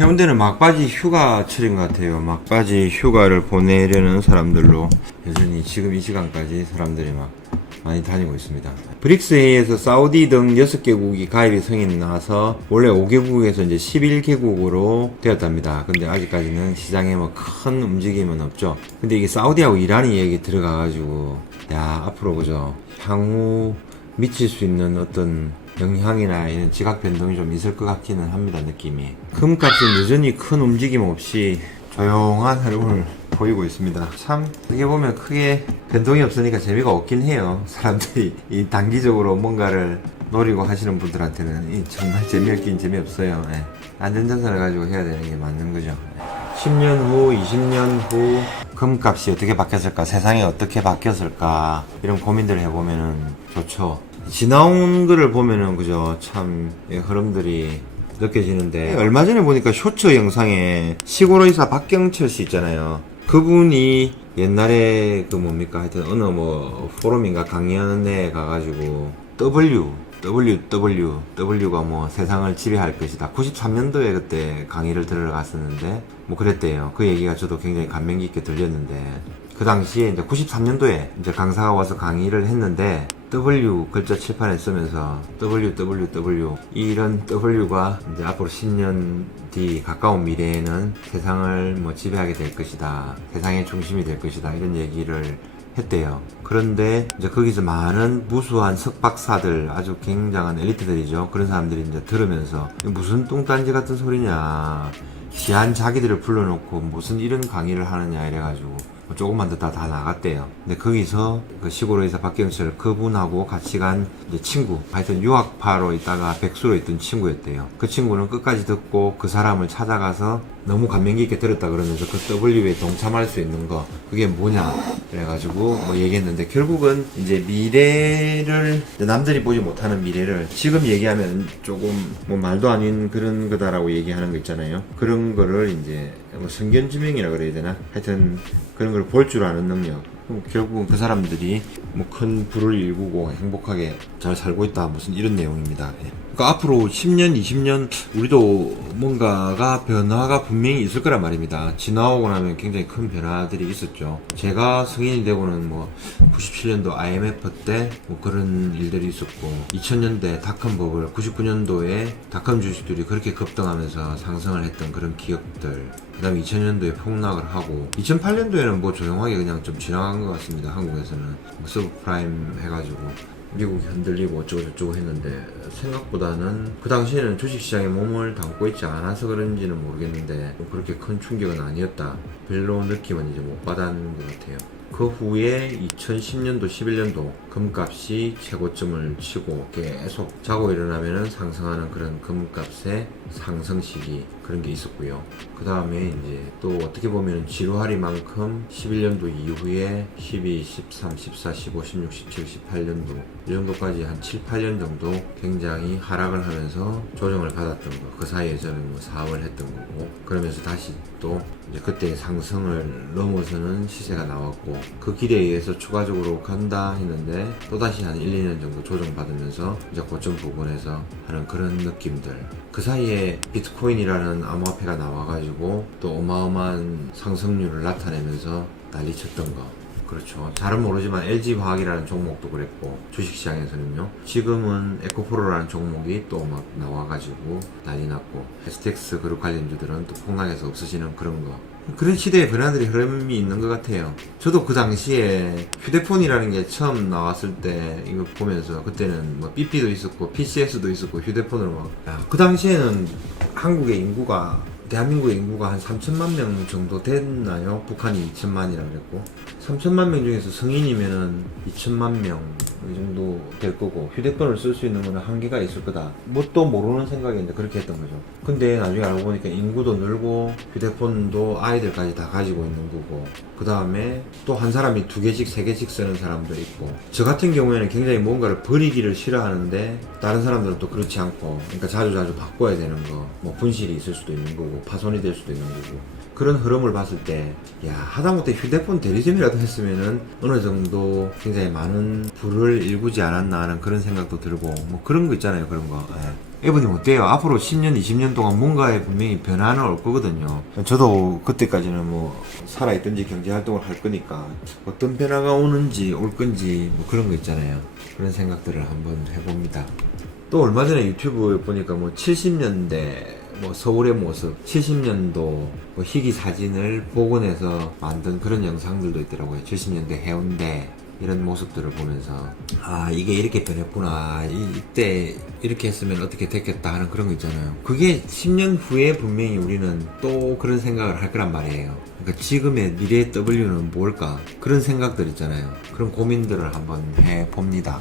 해운대는 막바지 휴가철인 것 같아요. 막바지 휴가를 보내려는 사람들로 여전히 지금 이 시간까지 사람들이 막 많이 다니고 있습니다. 브릭스 회의에서 사우디 등 6개국이 가입이 승인이 나서 원래 5개국에서 이제 11개국으로 되었답니다. 근데 아직까지는 시장에 뭐 큰 움직임은 없죠. 근데 이게 사우디하고 이란이 얘기 들어가가지고 야 앞으로 그죠 향후 미칠 수 있는 어떤 영향이나 이런 지각 변동이 좀 있을 것 같기는 합니다. 느낌이. 금값은 여전히 큰 움직임 없이 조용한 흐름을 보이고 있습니다. 참 어떻게 보면 크게 변동이 없으니까 재미가 없긴 해요. 사람들이 이 단기적으로 뭔가를 노리고 하시는 분들한테는 정말 재미없긴 재미없어요. 예. 안전자산을 가지고 해야 되는 게 맞는 거죠. 10년 후, 20년 후 금값이 어떻게 바뀌었을까, 세상이 어떻게 바뀌었을까 이런 고민들을 해보면은 좋죠. 지나온 거를 보면은 그죠 참 흐름들이 느껴지는데, 얼마 전에 보니까 쇼츠 영상에 시골의사 박경철 씨 있잖아요. 그분이 옛날에 그 뭡니까 하여튼 어느 뭐 포럼인가 강연에 가가지고 W가 뭐 세상을 지배할 것이다. 93년도에 그때 강의를 들어갔었는데 뭐 그랬대요. 그 얘기가 저도 굉장히 감명 깊게 들렸는데, 그 당시에 이제 93년도에 이제 강사가 와서 강의를 했는데 W 글자 칠판에 쓰면서 WWW 이런 W가 이제 앞으로 10년 뒤 가까운 미래에는 세상을 뭐 지배하게 될 것이다. 세상의 중심이 될 것이다. 이런 얘기를 했대요. 그런데 이제 거기서 많은 무수한 석박사들, 아주 굉장한 엘리트들이죠. 그런 사람들이 이제 들으면서 무슨 뚱딴지 같은 소리냐, 시한 자기들을 불러놓고 무슨 이런 강의를 하느냐 이래가지고 조금만 듣다 다 나갔대요. 근데 거기서 그 시골의사 박경철 그분하고 같이 간 이제 친구, 하여튼 유학파로 있다가 백수로 있던 친구였대요. 그 친구는 끝까지 듣고 그 사람을 찾아가서 너무 감명 깊게 들었다 그러면서 그 W에 동참할 수 있는 거 그게 뭐냐 그래가지고 뭐 얘기했는데, 결국은 이제 미래를, 남들이 보지 못하는 미래를 지금 얘기하면 조금 뭐 말도 아닌 그런 거다라고 얘기하는 거 있잖아요. 그런 거를 이제 뭐 성견지명이라 그래야 되나, 하여튼 그런 걸 볼 줄 아는 능력. 결국은 그 사람들이 뭐 큰 부를 일구고 행복하게 잘 살고 있다, 무슨 이런 내용입니다. 예. 그러니까 앞으로 10년, 20년 우리도 뭔가가 변화가 분명히 있을 거란 말입니다. 지나오고 나면 굉장히 큰 변화들이 있었죠. 제가 성인이 되고는 뭐 97년도 IMF 때 뭐 그런 일들이 있었고, 2000년대 닷컴 버블, 99년도에 닷컴 주식들이 그렇게 급등하면서 상승을 했던 그런 기억들, 그 다음에 2000년도에 폭락을 하고, 2008년도에는 뭐 조용하게 그냥 좀 지나간 것 같습니다. 한국에서는 뭐 서브프라임 해가지고 미국이 흔들리고 어쩌고저쩌고 했는데, 생각보다는 그 당시에는 주식시장에 몸을 담고 있지 않아서 그런지는 모르겠는데 그렇게 큰 충격은 아니었다, 별로 느낌은 이제 못 받았는 것 같아요. 그 후에 2010년도 11년도 금값이 최고점을 치고 계속 자고 일어나면은 상승하는 그런 금값의 상승 시기, 그런 게 있었고요. 그 다음에 이제 또 어떻게 보면 지루하리만큼 11년도 이후에 12, 13, 14, 15, 16, 17, 18년도 이 정도까지 한 7, 8년 정도 굉장히 하락을 하면서 조정을 받았던 거, 그 사이에 저는 뭐 사업을 했던 거고, 그러면서 다시 또 이제 그때 상승을 넘어서는 시세가 나왔고, 그 길에 의해서 추가적으로 간다 했는데 또다시 한 1, 2년 정도 조정받으면서 이제 고점 부근에서 하는 그런 느낌들. 그 사이에 비트코인이라는 암호화폐가 나와가지고 또 어마어마한 상승률을 나타내면서 난리쳤던 거. 그렇죠. 잘은 모르지만 LG화학이라는 종목도 그랬고, 주식시장에서는요. 지금은 에코프로라는 종목이 또 막 나와가지고 난리 났고, STX 그룹 관련주들은 또 폭락해서 없어지는 그런 거. 그런 시대의 변화들이 흐름이 있는 것 같아요. 저도 그 당시에 휴대폰이라는 게 처음 나왔을 때 이거 보면서, 그때는 뭐 삐삐도 있었고 PCS도 있었고 휴대폰으로 막, 그 당시에는 한국의 인구가, 대한민국의 인구가 한 3천만 명 정도 됐나요? 북한이 2천만이라 그랬고, 3천만 명 중에서 성인이면은 2천만 명 이 정도 될 거고, 휴대폰을 쓸 수 있는 거는 한계가 있을 거다. 뭣도 모르는 생각인데 그렇게 했던 거죠. 근데 나중에 알고 보니까 인구도 늘고 휴대폰도 아이들까지 다 가지고 있는 거고, 그 다음에 또 한 사람이 2개씩 3개씩 쓰는 사람도 있고, 저 같은 경우에는 굉장히 뭔가를 버리기를 싫어하는데 다른 사람들은 또 그렇지 않고, 그러니까 자주 바꿔야 되는 거, 뭐 분실이 있을 수도 있는 거고 파손이 될 수도 있는 거고, 그런 흐름을 봤을 때, 야, 하다못해 휴대폰 대리점이라도 했으면은 어느 정도 굉장히 많은 부를 일구지 않았나 하는 그런 생각도 들고, 뭐 그런 거 있잖아요. 그런 거. 예. 에버님 어때요? 앞으로 10년, 20년 동안 뭔가에 분명히 변화는 올 거거든요. 저도 그때까지는 뭐 살아있든지 경제활동을 할 거니까 어떤 변화가 오는지 올 건지 뭐 그런 거 있잖아요. 그런 생각들을 한번 해봅니다. 또 얼마 전에 유튜브에 보니까 뭐 70년대 뭐 서울의 모습, 70년도 뭐 희귀 사진을 복원해서 만든 그런 영상들도 있더라고요. 70년대 해운대 이런 모습들을 보면서 아 이게 이렇게 변했구나, 이때 이렇게 했으면 어떻게 됐겠다 하는 그런 거 있잖아요. 그게 10년 후에 분명히 우리는 또 그런 생각을 할 거란 말이에요. 그러니까 지금의 미래의 W는 뭘까, 그런 생각들 있잖아요. 그런 고민들을 한번 해봅니다.